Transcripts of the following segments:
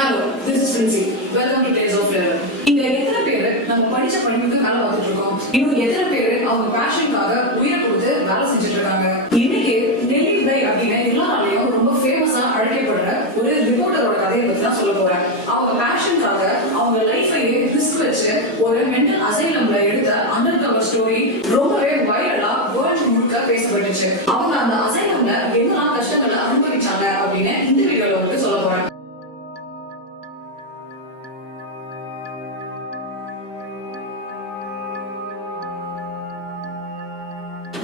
Hello, this is Princy. Welcome to Tales of Flavor. இங்க எத்தனை பேர் நம்ம படிச்ச படிப்புக்கு வேலை பார்த்துட்டு இருக்கோம்? இன்னும் எத்தனை பேர் அவங்க பேஷனுக்காக உயிரை கொடுத்து வேலை செஞ்சுட்டு இருக்காங்க? இன்னைக்கு நெல்லி விதை அப்படின்னு எல்லாராலையும் ரொம்ப ஃபேமஸா அழைக்கப்படுற ஒரு ரிப்போர்ட்டரோட கதையை பத்தி தான் சொல்ல போறேன். அவங்க பேஷனுக்காக அவங்க லைஃபையே ரிஸ்க் வச்சு ஒரு மென்டல் அசைலம்ல எடுத்த அண்டர் கவர் ஸ்டோரி ரொம்பவே வைரலா வேர்ல்ட் முழுக்க பேசப்பட்டுச்சு. அவங்க அந்த அசைலம்ல என்னெல்லாம் கஷ்டங்களை அனுபவிச்சாங்க அப்படின்னு இந்த வீடியோல உங்களுக்கு சொல்ல போறேன்.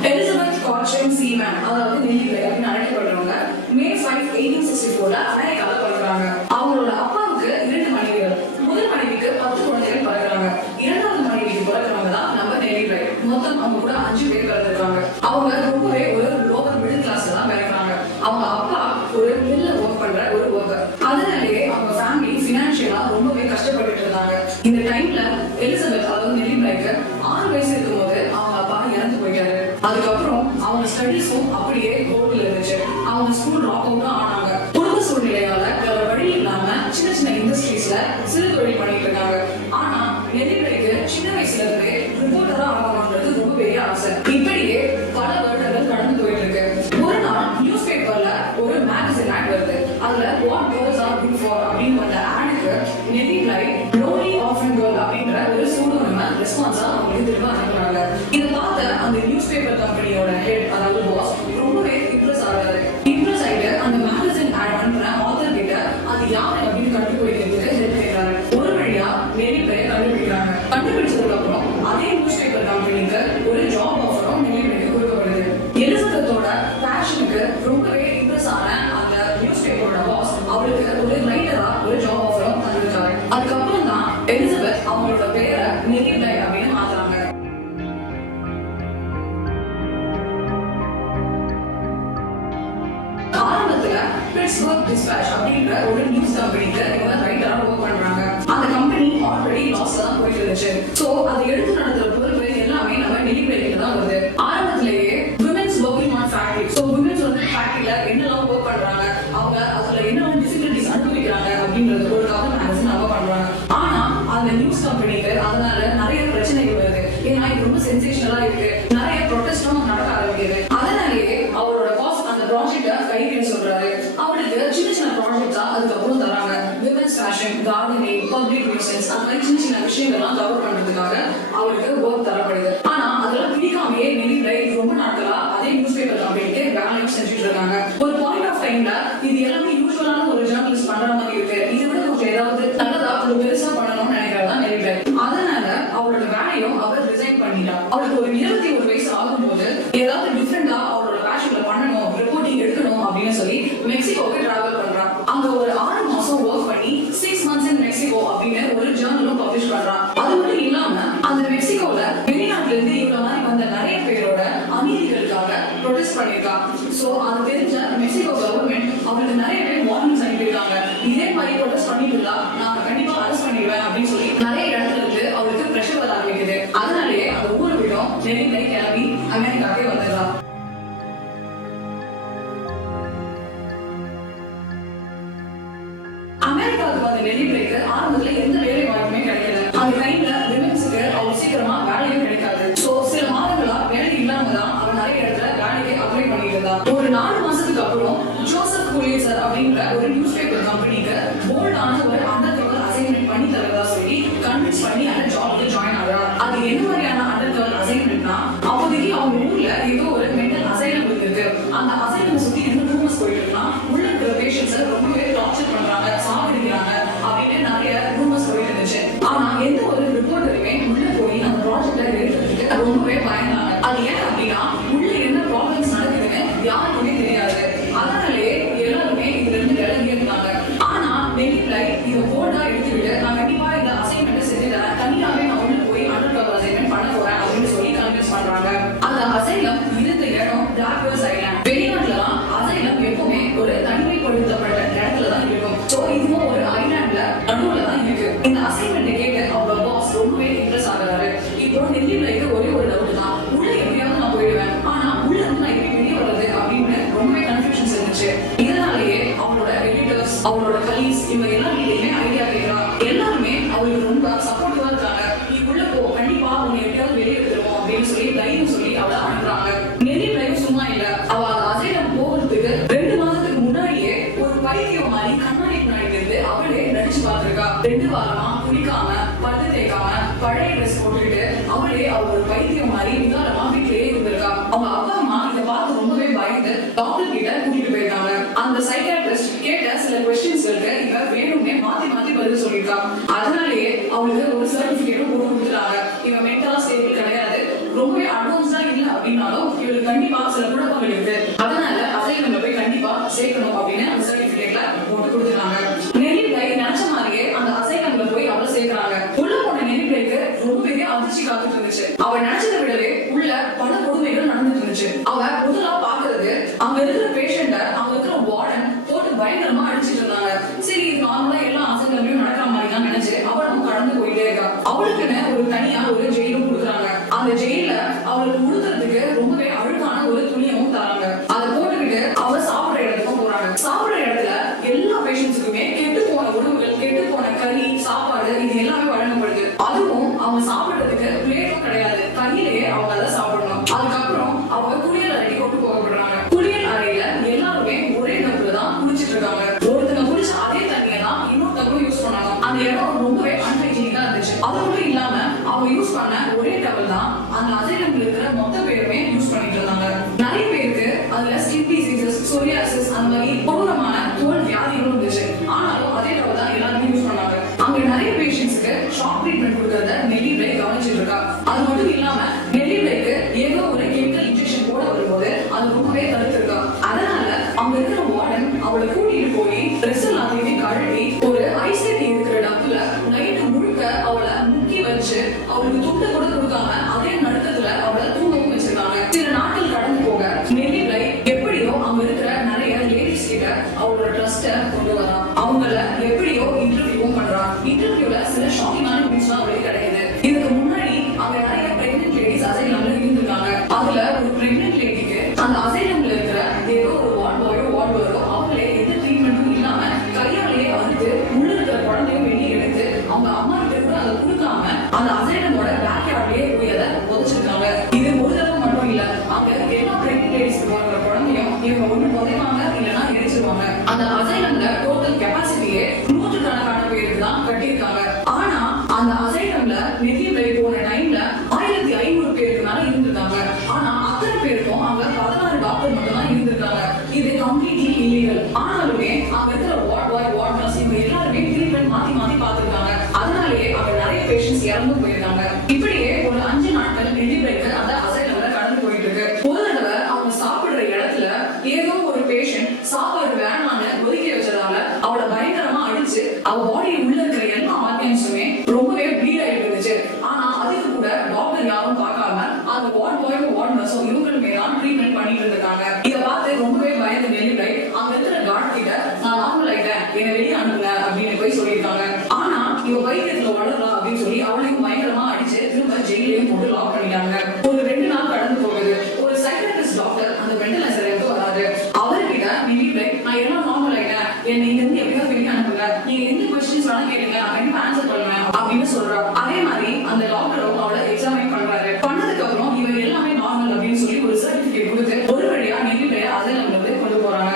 எலிசபெத் காட்சன் சீமேன், அதாவது நெல்லி விதை அப்படின்னு அழைக்கப்படுறவங்க May 5, 1864 அமெரிக்கால பிறகுறாங்க. அவங்களோட அப்பாவுக்கு 2 மனைவிகள். முதல் மனைவிக்கு 10 குழந்தைகள் பிறகுறாங்க. இரண்டாவது மனைவிக்கு பிறகுறவங்க தான் நம்ம நெல்லி விதை. மொத்தம் அவங்க கூட 5 பேர் பிறந்திருக்காங்க. அவங்க ரொம்பவே ஒரு லோவர் மிடில் கிளாஸ்ல தான் பிறகுறாங்க. அவங்க அப்பா ஒரு மில்ல ஒர்க் பண்ற ஒரு ஒர்க்கர். அதனாலேயே அவங்க ஃபேமிலி ஃபினான்ஷியலா ரொம்பவே கஷ்டப்பட்டு இருந்தாங்க. இந்த டைம்ல எலிசபெத், அதாவது நெல்லி விதைக்கு 6 வயசு இருக்கும்போது அவங்க அப்பா இறந்து போயிட்டாரு. அதுக்கப்புறம் அவங்க ஸ்டடீஸும் அப்படியே கோல்ட்ல இருந்துச்சு. அவங்க ஸ்கூல் ட்ராப் அவுட் ஆனாங்க. குடும்ப சூழ்நிலையால வேற வழி இல்லாம சின்ன சின்ன இண்டஸ்ட்ரீஸ்ல சிறு தொழில் பண்ணிட்டு இருக்காங்க. ஆனா நெல்லி விதைக்கு சின்ன வயசுல இருந்தே ரிப்போர்ட்டரா ஆகணும்ன்றது ரொம்ப பெரிய ஆசை. இப்படியே பல வருடங்கள் கடந்து போயிட்டு இருக்கு. ஒரு நாள் நியூஸ் பேப்பர்ல ஒரு மேகசின் ஆட் வருது. அதுல what girls are good for அப்படின்னு வந்த ஆடுக்கு நெல்லி விதை லோன்லி ஆர்ஃபன் கேர்ள் அப்படின்ற ஒரு சூடோனிம ரெஸ்பான்ஸா அவங்களுக்கு திரும்ப அனுப்புறாங்க. இதை பார்த்த அந்த நியூஸ் பேப்பர் கம்பெனியோட ஹெட், அதாவது பாஸ், ரொம்பவே இம்ப்ரெஸ் ஆகிறாரு. இம்ப்ரெஸ் ஆயிட்டு அந்த மேகசின் ஆட் அனுப்புற ஆத்தர் கிட்ட அது யாரு அப்படின்னு கண்டுபிடிக்கிறதுக்கு ஹெல்ப் கேட்கிறாரு. ஒரு வழியா நெல்லி விதையை கண்டுபிடிக்கிறாங்க. கண்டுபிடிச்சதுக்கு அப்புறம் அதே நியூஸ் பேப்பர் கம்பெனிக்கு ஒரு ஜாப் ஆஃபரும் நெல்லி விதைக்கு கொடுக்கப்படுது. எலிசபெத்தோட பேஷனுக்கு ரொம்பவே இம்ப்ரெஸ் ஆன அந்த நியூஸ் பேப்பரோட பாஸ் அவருக்கு ஒரு ரைட்டரா ஒரு ஜாப் ஆஃபரும் தந்திருக்காரு. அதுக்கப்புறம் தான் எலிசபெத் அவங்களோட பேரை நெல்லி விதை அப்படின்னு மாத்துறாங்க. ஆரம்பத்துல பிட்ஸ்பர்க் டிஸ்பேட்ச் அப்படின்ற ஒரு நியூஸ் கம்பெனிக்கு இவங்க ரைட்டரா ஒர்க் பண்றாங்க. அந்த கம்பெனி ஆல்ரெடி லாஸ்ல தான் போயிட்டு இருந்துச்சு. சோ அதை எடுத்து நடத்துற பொறுப்பு எல்லாமே நம்ம நெல்லி விதை கிட்ட தான் வருது. ஆரம்பத்திலேயே women's working on factory. So women's வந்து ஃபேக்டரியில என்னெல்லாம் ஒர்க் பண்றாங்க, அவங்க அதுல என்னெல்லாம் டிஃபிகல்டிஸ் அனுபவிக்கிறாங்க அப்படின்றது ஒரு கவர் மேகசின் அவங்க பண்றாங்க. ஆனா அந்த நியூஸ் கம்பெனிக்கு அதனால நிறைய பிரச்சனைகள் வருது. ஏன்னா இது ரொம்ப சென்சேஷனலா இருக்கு. நிறைய ப்ரொடெஸ்டும் நடக்க ஆரம்பிக்குது. அதனாலேயே அவரோட பாஸ் அந்த ப்ராஜெக்ட கைவிட சொல்றாரு. அவருக்கு சின்ன சின்ன ப்ராஜெக்டா அதுக்கப்புறம் தராங்க. Women's fashion, gardening, public nuisance, அந்த மாதிரி சின்ன சின்ன விஷயங்கள்லாம் கவர் பண்றதுக்காக அவருக்கு ஒர்க் தரப்படுது. ஆனா அதெல்லாம் பிடிக்காமையே நெல்லி விதை ரொம்ப நாட்களா அதே நியூஸ் பேப்பர் கம்பெனிக்கு வேலையும் செஞ்சுட்டு இருக்காங்க. ஒரு பாயிண்ட் ஆஃப் டைம்ல இது எல்லாமே யூஸ்வலான ஒரு ஜேர்னலிஸ்ட் பண்ற மாதிரி இருக்கு. இதை விட கொஞ்சம் ஏதாவது நல்லதா ஒரு பெருசா பண்ணணும்னு நினைக்கிறதா நெல்லி விதை. அதனால அவரோட வேலையும் அவர் ரிசைன் பண்ணிட்டா. அவருக்கு ஒரு 21 வயசு ஆகும்போது ஏதாவது டிஃப்ரெண்டா அவரோட பேஷன்ல பண்ணணும், ரிப்போர்ட்டிங் எடுக்கணும் அப்படின்னு சொல்லி மெக்சிகோக்கு டிராவல் பண்றான். அங்க ஒரு 6 மாசம் ஒர்க் பண்ணி 6 months in Mexico அப்படின்னு ஒரு ஜேர்னலும் பப்ளிஷ் பண்றான். அது மட்டும் இல்லாம அந்த மெக்சிகோல வெளிநாட்டுல இருந்து இவங்க மாதிரி வந்த நிறைய பேரோட அநீதிகளுக்காக ப்ரொடெஸ்ட் பண்ணிருக்கான். சோ அது தெரிஞ்ச மெக்சிகோ கவர்மெண்ட் அவருக்கு நிறைய பேர் வார்னிங்ஸ் அனுப்பியிருக்காங்க. இதே மாதிரி ப்ரொடெஸ்ட் பண்ணிட்டு இருந்தா நான் கண்டிப்பா அரெஸ்ட் பண்ணிடுவேன் அப்படின்னு சொல்லி நிறைய இடத்துல இருந்து அவருக்கு பிரஷர் வர ஆரம்பிக்குது. அதனாலேயே அந்த ஊரை விடும் நெல்லி விதை கிளம்பி அமெரிக்காவே வந்துடுறான். அமெரிக்காவுக்கு வந்த நெல்லி விதைக்கு ஆரம்பத்துல எந்த வேலை வாய்ப்புமே கிடைக்கல. அந்த டைம்ல விமென்ஸுக்கு அவ்வளவு சீக்கிரமா வேலையும் கிடைக்காது. சோ சில மாதங்களா வேலை இல்லாம தான் அவன் நிறைய இடத்துல வேலைக்கு அப்ளை பண்ணிட்டு இருந்தான். ஒரு 4 மாசத்துக்கு அப்புறம் ஜோசப் புலிசர் அப்படின்ற ஒரு நியூஸ் பேப்பர் கம்பெனிக்கு போல்டான ஒரு அண்டர் கவர் அசைன்மெண்ட் பண்ணி தரதா சொல்லி கன்வின்ஸ் பண்ணி அந்த ஜாப்க்கு ஜாயின் ஆகிறா. அது என்ன மாதிரியான அண்டர் கவர் அசைன்மெண்ட்னா, அப்போதைக்கு அவங்க ஊர்ல ஏதோ ஒரு மென்டல் அசைலம் இருக்கு. அந்த அசைலம் சுத்தி என்ன ரூமர்ஸ் போயிட்டு இருக்குன்னா, உள்ள இருக்கிற பேஷண்ட்ஸ் ரொம்பவே டார்ச்சர் பண்றாங்க, சாப்பிடுறாங்க அப்படின்னு நிறைய ரூமர்ஸ் போயிட்டு இருந்துச்சு. ஆனா எந்த ஒரு ரிப்போர்ட்டருமே உள்ள போய் அந்த ப்ராஜெக்ட எடுக்கிறதுக்கு ரொம்பவே பயந்தாங்க. அது ஏன் அப்படின்னா, உள்ள என்ன ப்ராப்ளம்ஸ் நடக்குதுன்னு யாருக்குமே தெரியாது. அதனாலே எல்லாருமே இதுல இருந்து விலகி இருந்தாங்க. ஆனா நெல்லி விதை இதை போர்டா எடுத்துக்கிட்டு நான் கண்டிப்பா இந்த அசைன்மெண்ட் செஞ்சு தரேன், தனியாவே நான் உள்ள போய் அண்டர் கவர் அசைன்மெண்ட் பண்ண போறேன் அப்படின்னு சொல்லி கன்வின்ஸ் பண்றாங்க. அந்த அசைலம் இருந்த இடம் பிளாக்பர்ஸ் ஐலாண்ட். வெளிநாட்டுலலாம் அசைலம் எப்பவுமே ஒரு தனிமைப்படுத்தப்பட்ட இடத்துல தான் இருக்கும். சோ இதுவும் ஒரு ஐலாண்ட்ல நடுவுல தான் இருக்கு. இந்த அசைன்மெண்ட் கேட்டு அவரோட பாஸ் ரொம்பவே இம்ப்ரெஸ் ஆகுறாரு. இப்போ நெல்லி விதைக்கு ஒரே ஒரு டவுட் தான், உள்ள எப்படியாவது நான் போயிடுவேன், ஆனா உள்ள இருந்து நான் எப்படி வெளியே வர்றது அப்படின்னு ரொம்பவே கன்ஃபியூஷன்ஸ் இருந்துச்சு. இதனாலேயே அவரோட எடிட்டர்ஸ், அவரோட கலீக்ஸ், இவங்க எல்லாருமே அவங்க அப்பா அம்மா இதை பார்த்து ரொம்பவே பயந்து டாக்டர் கிட்ட கூட்டிட்டு போயிருக்காங்க. அந்த சைக்கியாட்ரிஸ்ட் கேட்ட சில கொஸ்டின்ஸ்க்கு இவ வேணும்னே மாத்தி மாத்தி பதில் சொல்லியிருக்காங்க. அதனாலேயே அவங்களுக்கு ஒரு சர்டிபிகேட்டும் போட்டு கொடுத்துட்டாங்க. இவ மென்டலா ஸ்டேபிள் கிடையாது, ரொம்பவே அட்வான்ஸா இல்ல அப்படின்னாலும் இவளுக்கு கண்டிப்பா சில குழப்பங்கள் இருக்கு, அதனால அசைலம்ல போய் கண்டிப்பா சேர்க்கணும் அப்படின்னு அந்த சர்டிபிகேட்ல போட்டு கொடுத்துட்டாங்க. நெல்லிப்பை நினைச்ச மாதிரியே அந்த அசைலம்ல போய் அவளை சேர்க்கிறாங்க. உள்ள போன நெல்லிப்பைக்கு ரொம்ப பெரிய அதிர்ச்சி காத்துட்டு இருந்துச்சு. அவ நினைச்சதை விடவே உள்ள பல கொடுமைகள் நடந்துட்டு இருந்துச்சு. அவ முதலா பாக்குறது அங்க இருக்கிற பேஷண்ட அங்க இருக்கிற வார்டன் போட்டு பயங்கரமா அடிச்சிட்டு இருந்தாங்க. சரி, இது நார்மலா எல்லா அசைலம்லயும் நடக்கிற மாதிரி தான் நினைச்சு அவளும் கடந்து போயிட்டே இருக்கா. அவளுக்குன்னு ஒரு தனியா ஒரு ஜெயிலும் கொடுக்குறாங்க. அந்த ஜெயில அவளுக்கு உடுத்துறதுக்கு ரொம்பவே அழுக்கான ஒரு துணியவும் தராங்க. அதை போட்டுக்கிட்டு அவ சாப்பிடுற இடத்துக்கும் போறாங்க. சாப்பிடுற இடத்துல எல்லா பேஷண்ட்ஸுக்குமே கெட்டு போன உணவுகள், கெட்டு போன கறி, சாப்பாடு இது எல்லாமே வழங்கப்படுது. அதுவும் அவங்க சாப்பிடுறதுக்கு பிளேட்டும் கிடையாது, கையிலேயே அவங்க அதை சாப்பிடணும். அதுக்கப்புறம் அவங்க குளியல் அறைக்கு கொண்டு போகப்படுறாங்க. குளியல் அறையில எல்லாருமே ஒரே டப்புல தான் குளிச்சிட்டு இருக்காங்க. ஒருத்தங்க குளிச்ச அதே தண்ணியை தான் இன்னொருத்தவங்க யூஸ் பண்ணாங்க. அந்த இடம் ரொம்பவே அன்ஹைஜீனிக்கா இருந்துச்சு. அது மட்டும் இல்லாம அவங்க யூஸ் பண்ண ஒரே டவல் தான் அந்த அசைலம்ல இருக்கிற மொத்த பேருமே யூஸ் பண்ணிட்டு இருந்தாங்க. நிறைய பேருக்கு அதுல ஸ்கின் டிசீசஸ், சொரியாசிஸ் அந்த மாதிரி கொடூரமான தோல் வியாதிகளும் இருந்துச்சு. ஆனாலும் அதே டவல் தான் எல்லாருமே யூஸ் பண்ணாங்க. அங்க நிறைய பேஷண்ட்ஸ்க்கு ஷாக் ட்ரீட்மெண்ட் கொடுக்கறத நெல்லிப்பை கவனிச்சிட்டு இருக்கா. அது மட்டும் இல்லாம நெல்லிப்பைக்கு ஏதோ ஒரு கெமிக்கல் இன்ஜெக்ஷன் போட வரும்போது அது ரொம்பவே தடுத்திருக்கா. அதனால அங்க இருக்கிற வார்டன் அவளை கூட்டிட்டு போய் ட்ரெஸ் எல்லாத்தையுமே கழட்டி ஒரு ஐஸ் கட்டி இருக்கிற டப்புல நைட்டு முழுக்க அவளை முக்கி வச்சு அவளுக்கு துண்டு கூட கொடுக்காம அதே நடுக்கத்துல அவளை தூங்கவும் வச்சிருக்காங்க. சில நாட்கள் கடந்து போக நெல்லிப்பை எப்படியோ அங்க இருக்கிற நிறைய லேடிஸ் கிட்ட அவளோட ட்ரஸ்ட கொண்டு வரா. அவங்கள எப்படியோ இன்டர்வியூவும் பண்றா. இன்டர்வியூல சில ஷாக்கிங்கான நியூஸ் எல்லாம் அவளுக்கு கிடைக்குது. இதுக்கு முன்னாடி அங்க நிறைய பிரெக்னென்ட் லேடிஸ் அசைலம்ல இருந்திருக்காங்க. அதுல ஒரு பிரெக்னென்ட் லேடிக்கு அந்த அசைலம்ல இருக்கிற ஏதோ ஒரு வார்ட் பாயோ அவங்களே எந்த ட்ரீட்மெண்ட்டும் இல்லாம கையாலேயே அறுத்து உள்ள இருக்கிற குழந்தையும் வெளியே எடுத்து அவங்க அம்மா கிட்ட கூட அதை கொடுக்காம அந்த அசைலமோட பேக்யார்ட்லயே போய் அதை புதைச்சிருக்காங்க. இது ஒரு தடவை மட்டும் இல்ல, அங்க எல்லா பிரெக்னென்ட் லேடிஸ்க்கு போற குழந்தையும் இவங்க ஒண்ணு புதைவாங்க இல்லைன்னா எரிச்சிருவாங்க. அந்த அசைலம்ல டோட்டல் கெப்பாசிட்டியே 100 கணக்கான பேருக்கு தான் கட்டியிருக்காங்க. ஆனா அந்த அசைலம்ல நெல்லிப்பை போன டைம்ல 1500 பேருக்கு மேல இருந்திருக்காங்க. ஆனா அத்தனை பேருக்கும் அங்க 16 டாக்டர் மட்டும் தான் இருந்திருக்காங்க. இது கம்ப்ளீட்லி இல்லீகல். ஆனாலுமே அங்க இருக்கிற வார்ட் பாய், வார்ட் நர்ஸ் இவங்க எல்லாருமே ட்ரீட்மெண்ட் மாத்தி மாத்தி பார்த்திருக்காங்க. அதனாலேயே அங்க நிறைய பேஷண்ட்ஸ் இறந்து போயிருக்காங்க. இப்படியே ஒரு 5 நாட்கள் நெல்லிப்பைக்கு அந்த அசைலம்ல கடந்து போயிட்டு இருக்கு. ஒரு தடவை அவங்க சாப்பிடுற இடத்துல ஏதோ ஒரு பேஷண்ட் சாப்பாடு வேணான்னு ஒதுக்கி வச்சதால அவளை பயங்கரமா அடிச்சு அவ பாடி உள்ள இருக்கிற எல்லா ஆர்கன்ஸுமே ரொம்பவே ப்ளீட் ஆயிட்டு இருந்துச்சு. ஆனா அதுக்கு கூட டாக்டர் யாரும் பார்க்காம அந்த வார்ட் பாயும் வார்ட் நர்ஸும் இவங்களுமே தான் ட்ரீட்மெண்ட் பண்ணிட்டு இருக்காங்க. இதை பார்த்து ரொம்பவே பயந்து நெல்லிப்பை அங்க இருக்கிற கார்ட் கிட்ட நான் நார்மல் ஆயிட்டேன், என்னை வெளியே அனுப்புங்க அப்படின்னு போய் சொல்லியிருக்காங்க. ஆனா இவ வைத்தியத்துல வளரலாம் அப்படின்னு சொல்லி அவளையும் பயங்கரமா அடிச்சு திரும்ப ஜெயிலையும் போட்டு லாக் பண்ணிட்டாங்க. ஒரு 2 நாள் கடந்து போகுது. ஒரு சைக்காட்ரிஸ்ட் டாக்டர் அந்த வெண்டிலேட்டர்ல இருந்து வராரு. அவர்கிட்ட நெல்லிப்பை நான் எல்லாம் நார்மல் ஆயிட்டேன், என்னை இங்க இருந்து எப்படியாவது வெளியே அனுப்புங்க, நீங்க எந்த கொஸ்டின்ஸ் வேணா கேளுங்க, நான் கண்டிப்பா ஆன்சர் பண்ணுவேன் அப்படின்னு சொல்றா. அதே மாதிரி அந்த டாக்டரும் அவளை எக்ஸாமின் பண்றாரு. பண்ணதுக்கு அப்புறம் இவ எல்லாமே நார்மல் அப்படின்னு சொல்லி ஒரு சர்டிபிகேட் கொடுத்து ஒரு வழியா நெல்லிப்பைய அசைலம்ல இருந்து கொண்டு போறாங்க.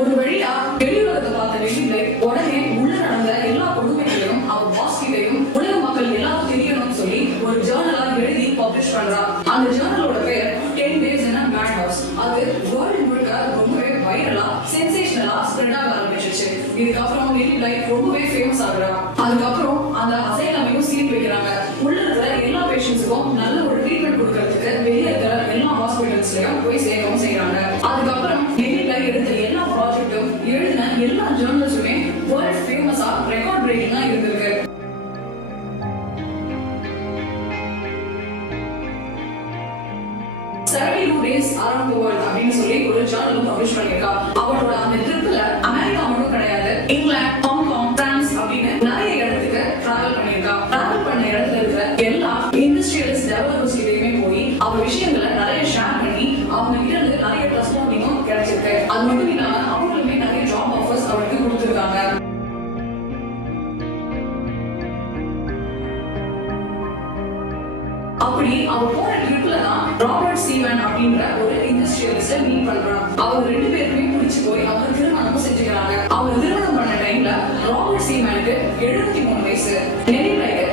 ஒரு வழியா வெளியுலகத்தை பார்த்த நெல்லிப்பை உடனே உள்ள நடந்த எல்லா கொடுமைகளையும் அவ பாஸ் கிட்டையும் உலக மக்கள் எல்லாரும் தெரியணும்னு சொல்லி ஒரு ஜேர்னலா எழுதி பப்ளிஷ் பண்றா. அந்த ஜேர்னலோட பேர் 10 Days in a Madhouse. அது வேர்ல்ட் முழுக்க ரொம்பவே வைரலா, சென்சேஷனலா ஸ்ப்ரெட் ஆக ஆரம்பிச்சிருச்சு. இதுக்கப்புறம் நெல்லிப்பை ரொம்பவே ஃபேமஸ் ஆகுறா. அதுக்கப்புறம் அந்த அசைலமையும் சீல் வைக்கிறாங்க. உள்ள இருக்கிற எல்லா பேஷண்ட்ஸுக்கும் நல்ல ஒரு ட்ரீட்மெண்ட் கொடுக்கறதுக்கு வெளியே இருக்கிற எல்லா ஹாஸ்பிட்டல்ஸ்லயும் போய் சேர்க்கவும் செய்யறாங்க. அதுக்கப்புறம் நெல்லிப்பை எடுத்த எல்லா ப்ராஜெக்டும் எழுதின எல்லா ஜேர்னல்ஸுமே வேர்ல்ட் ஃபேமஸா ரெக்கார்ட் பிரேக்கிங்கா இருந்திருக்கு. Days Around the World அப்படின்னு சொல்லி ஒரு ஜர்னல் பப்ளிஷ் பண்ணிருக்கா. அவளோட அந்த ட்ரிப்ல அமெரிக்கா மட்டும் கிடையாது, இங்கிலாந்து, ஹாங்காங், பிரான்ஸ் அப்படின்னு நிறைய இடத்துக்கு டிராவல் பண்ணிருக்கா. டிராவல் பண்ண இடத்துல இருக்கிற எல்லா இண்டஸ்ட்ரியலிஸ்ட் டெவலப்பர்ஸ் கிட்டயுமே போய் அவ விஷயங்களை நிறைய ஷேர் பண்ணி அவங்க கிட்ட இருந்து நிறைய டெஸ்டிமோனியும் கிடைச்சிருக்கு. அது மட்டும் இல்லாம அவங்களுமே நிறைய ஜாப் ஆஃபர்ஸ் அவளுக்கு கொடுத்திருக்காங்க. அப்படி அவ போன ட்ரிப்ல தான் ராபர்ட் சீமன் அப்படின்ற ஒரு இண்டஸ்ட்ரியலிஸ்ட மீட் பண்றான். அவங்க 2 பேருமே பிடிச்சு போய் அவங்க திருமணமும் செஞ்சுக்கிறாங்க. அவங்க திருமணம் பண்ண டைம்ல ராபர்ட் சீமனுக்கு 73 வயசு, நெல்லிப்பைக்கு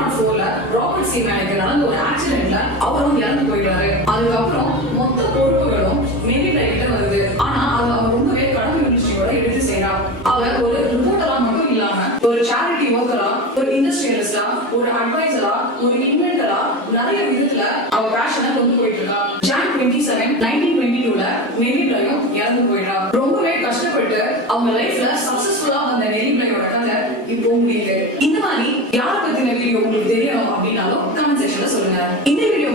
1904ல ராபர்ட் சி மேனுக்கு நடந்த ஒரு ஆக்சிடென்ட்ல அவரும் இறந்து போயிட்டாரு. அதுக்கப்புறம் மொத்த பொறுப்புகளும் மேரி பிளைட் கிட்ட வருது. ஆனா அது அவர் ரொம்பவே கடமை உணர்ச்சியோட எடுத்து செய்யறார். அவர் ஒரு ரிப்போர்ட்டரா மட்டும் இல்லாம ஒரு சேரிட்டி ஒர்க்கரா, ஒரு இண்டஸ்ட்ரியலிஸ்டா, ஒரு அட்வைசரா, ஒரு இன்வென்டரா நிறைய விதத்துல அவர் பேஷனை கொண்டு போயிட்டு இருக்கா. ஜான் 27, 1922ல மேரி பிளையும் இறந்து போயிட்டா. ரொம்பவே கஷ்டப்பட்டு அவங்க லைஃப்ல சக்சஸ்ஃபுல்லா வந்த மேரி பிளையோட கதை இப்போ முடியுது. இந்த மாதிரி யாரை பத்தின வீடியோ உங்களுக்கு தெரியணும் அப்படின்னாலும் கமெண்ட் செக்ஷன்ல சொல்லுங்க. இந்த வீடியோ